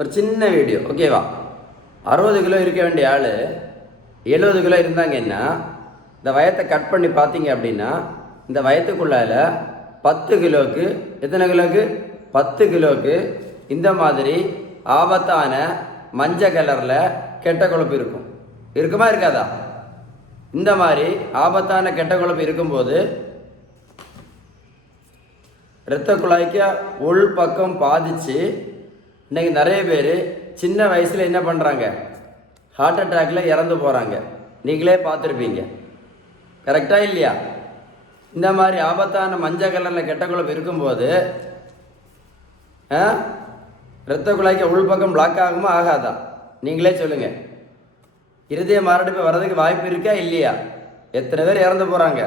ஒரு சின்ன வீடியோ, ஓகேவா? 60 கிலோ இருக்க வேண்டிய ஆள் 70 கிலோ இருந்தாங்கன்னா இந்த வயத்தை கட் பண்ணி பார்த்தீங்க அப்படின்னா இந்த வயத்துக்குள்ளால 10 கிலோவுக்கு எத்தனை கிலோவுக்கு 10 கிலோவுக்கு இந்த மாதிரி ஆபத்தான மஞ்சள் கலரில் கெட்ட கொழுப்பு இருக்கும். இருக்குமா இருக்காதா? இந்த மாதிரி ஆபத்தான கெட்ட கொழுப்பு இருக்கும்போது இரத்த குழாய்க்கு உள் பக்கம் பாதிச்சு இன்றைக்கி நிறைய பேர் சின்ன வயசில் என்ன பண்ணுறாங்க, ஹார்ட் அட்டாக்ல இறந்து போகிறாங்க. நீங்களே பார்த்துருப்பீங்க, கரெக்டாக இல்லையா? இந்த மாதிரி ஆபத்தான மஞ்சள் கலரில் கெட்ட கொழுப்பு இருக்கும்போது இரத்த குழாய்க்கு உள் பக்கம் பிளாக் ஆகுமா ஆகாதா? நீங்களே சொல்லுங்கள். இருதய மாரடைப்பு வர்றதுக்கு வாய்ப்பு இருக்கா இல்லையா? எத்தனை பேர் இறந்து போகிறாங்க.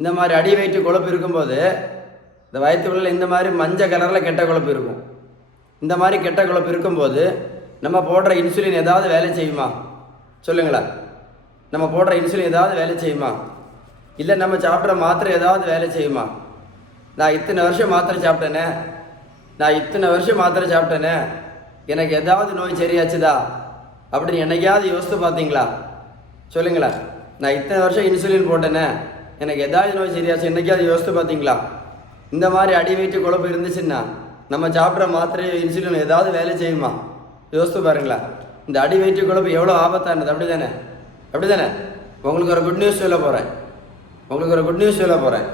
இந்த மாதிரி அடி வயிற்று கொழுப்பு இருக்கும்போது இந்த வயிற்றுக்குள்ள இந்த மாதிரி மஞ்சள் கலரில் கெட்ட கொழுப்பு இருக்கும். இந்த மாதிரி கெட்ட கொழுப்பு இருக்கும்போது நம்ம போடுற இன்சுலின் ஏதாவது வேலை செய்யுமா? சொல்லுங்களேன். நம்ம போடுற இன்சுலின் ஏதாவது வேலை செய்யுமா? இல்லை நம்ம சாப்பிட்ற மாத்திரை ஏதாவது வேலை செய்யுமா? நான் இத்தனை வருஷம் மாத்திரை சாப்பிட்டேனே, எனக்கு ஏதாவது நோய் சரியாச்சுதா அப்படின்னு என்னைக்காவது யோசித்து பார்த்தீங்களா? சொல்லுங்களேன். நான் இத்தனை வருஷம் இன்சுலின் போட்டேனே, எனக்கு ஏதாவது நோய் சரியாச்சு என்னைக்காவது யோசித்து பார்த்தீங்களா? இந்த மாதிரி அடி வயிற்று கொழுப்பு இருந்துச்சுன்னா நம்ம சாப்பிட்ற மாத்திரை இன்சுலின் ஏதாவது வேலை செய்யுமா? யோசித்து பாருங்களேன். இந்த அடி வயிற்று கொழுப்பு எவ்வளோ ஆபத்தானது. அப்படி தானே? உங்களுக்கு ஒரு குட் நியூஸ் சொல்ல போகிறேன்.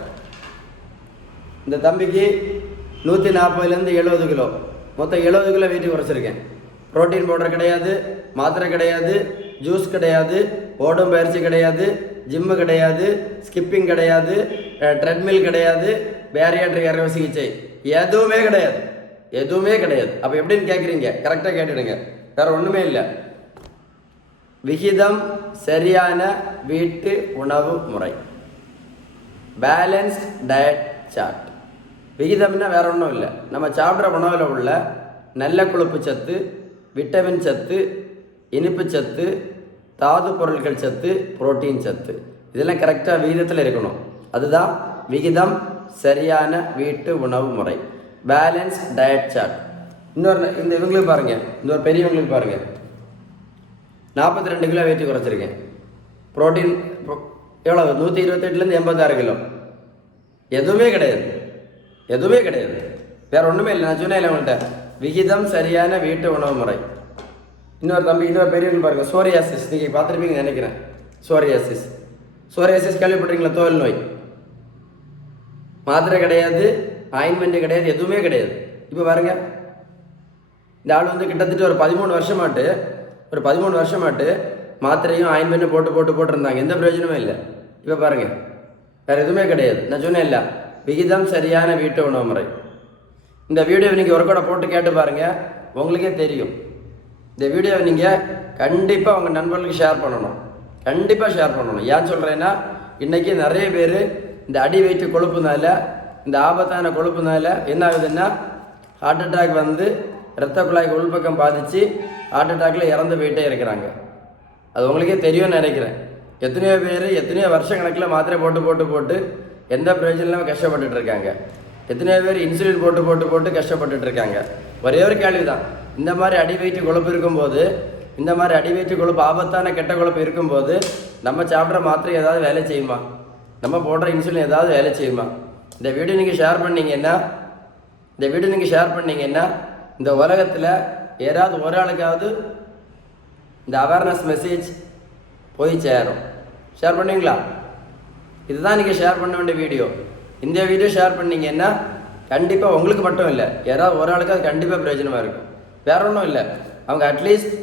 இந்த தம்பிக்கு 140லேருந்து 70 கிலோ, மொத்தம் 70 கிலோ வெயிட் குறைச்சிருக்கேன். ப்ரோட்டீன் பவுடர் கிடையாது, மாத்திரை கிடையாது, ஜூஸ் கிடையாது, ஓடும் பயிற்சி கிடையாது, ஜிம்மு கிடையாது, ஸ்கிப்பிங் கிடையாது, ட்ரெட்மில் கிடையாது, பேரியாட்ரிக் அறுவை சிகிச்சை எதுவுமே கிடையாது. அப்போ எப்படின்னு கேட்குறீங்க? கரெக்டாக கேட்டுடுங்க. வேற ஒன்றுமே இல்லை. விகிதம் சரியான வீட்டு உணவு முறை, பேலன்ஸ்ட் டயட் சார்ட். விகிதம்னா வேற ஒன்றும் இல்லை, நம்ம சாப்பிட்ற உணவில் உள்ள நல்ல கொழுப்பு சத்து, விட்டமின் சத்து, இனிப்பு சத்து, தாது பொருட்கள் சத்து, புரோட்டீன் சத்து, இதெல்லாம் கரெக்டாக விகிதத்தில் இருக்கணும். அதுதான் விகிதம் சரியான வீட்டு உணவு முறை, பேலன்ஸ் டயட் சார்ட். இந்த இவங்களுக்கு பாருங்கள், இந்த ஒரு பெரியவங்களுக்கு பாருங்கள், 42 கிலோ வெயிட் குறைச்சிருக்கேன். புரோட்டீன் எவ்வளோ? 128லேருந்து 86 கிலோ. எதுவுமே கிடையாது. வேற ஒன்றுமே இல்லை. நான் சொன்னேன் உங்கள்கிட்ட, விகிதம் சரியான வீட்டு உணவு முறை. இன்னொரு பெரியவங்க பாருங்கள், சோரியாசிஸ். நீங்கள் பார்த்துருப்பீங்கன்னு நினைக்கிறேன். சோரியாசிஸ் கேள்விப்பட்டிருக்கீங்களா? தோல் நோய். மாத்திரை கிடையாது, ஆயின்மெண்ட் கிடையாது, எதுவுமே கிடையாது. இப்போ பாருங்க, இந்த ஆள் கிட்டத்தட்ட ஒரு 13 வருஷமாட்டு மாத்திரையும் ஆயின்மெண்ட்டும் போட்டுருந்தாங்க. எந்த பிரயோஜனமும் இல்லை. இப்போ பாருங்க, வேற எதுவுமே கிடையாது. நான் சொன்னேன் இல்லை, விகிதம் சரியான வீட்டு உணவு முறை. இந்த வீடியோவை நீங்கள் ஒரு கூட போட்டு கேட்டு பாருங்க, உங்களுக்கே தெரியும். இந்த வீடியோவை நீங்கள் கண்டிப்பாக உங்கள் நண்பர்களுக்கு ஷேர் பண்ணணும். ஏன் சொல்கிறேன்னா, இன்றைக்கி நிறைய பேர் இந்த அடி வயிற்று கொழுப்புனால, இந்த ஆபத்தான கொழுப்புனால என்ன ஆகுதுன்னா, ஹார்ட் அட்டாக் வந்து இரத்த குழாய்க்கு உள்பக்கம் பாதித்து ஹார்ட் அட்டாக்ல இறந்து போயிட்டே இருக்கிறாங்க. அது உங்களுக்கே தெரியும்னு நினைக்கிறேன். எத்தனையோ பேர் எத்தனையோ வருஷ கணக்கில் மாத்திரை போட்டு எந்த பிரயோஜனம் இல்லாமல் கஷ்டப்பட்டுட்டு இருக்காங்க. எத்தனையோ பேர் இன்சுலின் போட்டு கஷ்டப்பட்டுட்டு இருக்காங்க. ஒரே ஒரு கேள்வி தான், இந்த மாதிரி அடி வயிற்று கொழுப்பு இருக்கும்போது, இந்த மாதிரி அடி வயிற்று கொழுப்பு ஆபத்தான கெட்ட கொழுப்பு இருக்கும்போது நம்ம சாப்பிட்ற மாத்திரை ஏதாவது வேலை செய்யுமா? நம்ம போடுற இன்சுலின் ஏதாவது வேலை செய்யுமா? இந்த வீடியோ நீங்கள் ஷேர் பண்ணீங்கன்னா இந்த உலகத்தில் யாராவது ஒரு ஆளுக்காவது இந்த அவேர்னஸ் மெசேஜ் போய் சேரும். ஷேர் பண்ணுவீங்களா? இதுதான் நீங்கள் ஷேர் பண்ண வேண்டிய வீடியோ. இந்த வீடியோ ஷேர் பண்ணீங்கன்னா கண்டிப்பாக உங்களுக்கு மட்டும் இல்லை, யாராவது ஒரு ஆளுக்கு அது கண்டிப்பாக பிரயோஜனமாக இருக்கும். வேற ஒன்றும் இல்லை, அவங்க அட்லீஸ்ட்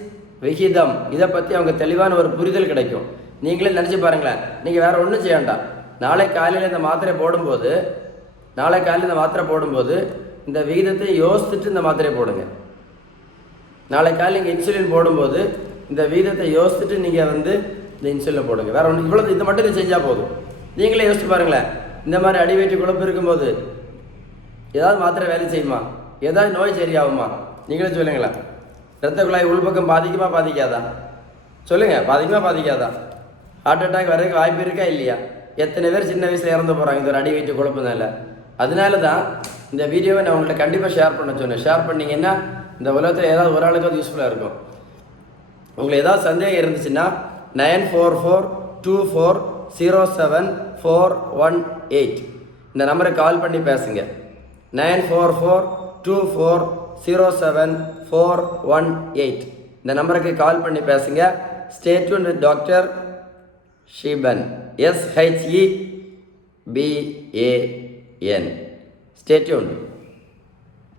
விகிதம் இதை பற்றி அவங்க தெளிவான ஒரு புரிதல் கிடைக்கும். நீங்களே நினச்சி பாருங்களேன். நீங்கள் வேறு ஒன்றும் செய்ய வேண்டாம். நாளை காலையில் இந்த மாத்திரை போடும்போது இந்த விகிதத்தை யோசிச்சுட்டு இந்த மாத்திரை போடுங்க. நாளை காலையில் நீங்கள் இன்சுலின் போடும்போது இந்த விகிதத்தை யோசிச்சுட்டு நீங்கள் இந்த இன்சுலினை போடுங்க. வேறு ஒன்று, இவ்வளோ இதை மட்டும் செஞ்சால் போதும். நீங்களே யோசிச்சு பாருங்களேன். இந்த மாதிரி அடி வயிற்று கொழுப்பு இருக்கும்போது ஏதாவது மாத்திரை வேலை செய்யுமா? ஏதாவது நோய் சரியாகுமா? நீங்களே சொல்லுங்களேன். இரத்த குழாய் உள்பக்கம் பாதிக்காதா? சொல்லுங்கள், பாதிக்காதா? ஹார்ட் அட்டாக் வர்றதுக்கு வாய்ப்பு இருக்கா இல்லையா? எத்தனை பேர் சின்ன வயசில் இறந்து போகிறாங்க இந்த ஒரு அடி வயிற்று கொழுப்புனால. அதனால தான் இந்த வீடியோவை நான் உங்கள்கிட்ட கண்டிப்பாக ஷேர் பண்ண சொன்னேன். ஷேர் பண்ணிங்கன்னா இந்த உலகத்தில் ஏதாவது ஒரு ஆளுக்கு அது யூஸ்ஃபுல்லாக இருக்கும். உங்களுக்கு ஏதாவது சந்தேகம் இருந்துச்சுன்னா 9442407418 இந்த நம்பருக்கு கால் பண்ணி பேசுங்க. 9442407418 இந்த நம்பருக்கு கால் பண்ணி பேசுங்க. Stay tuned with doctor Sheeban, SHEBAN. Stay tuned.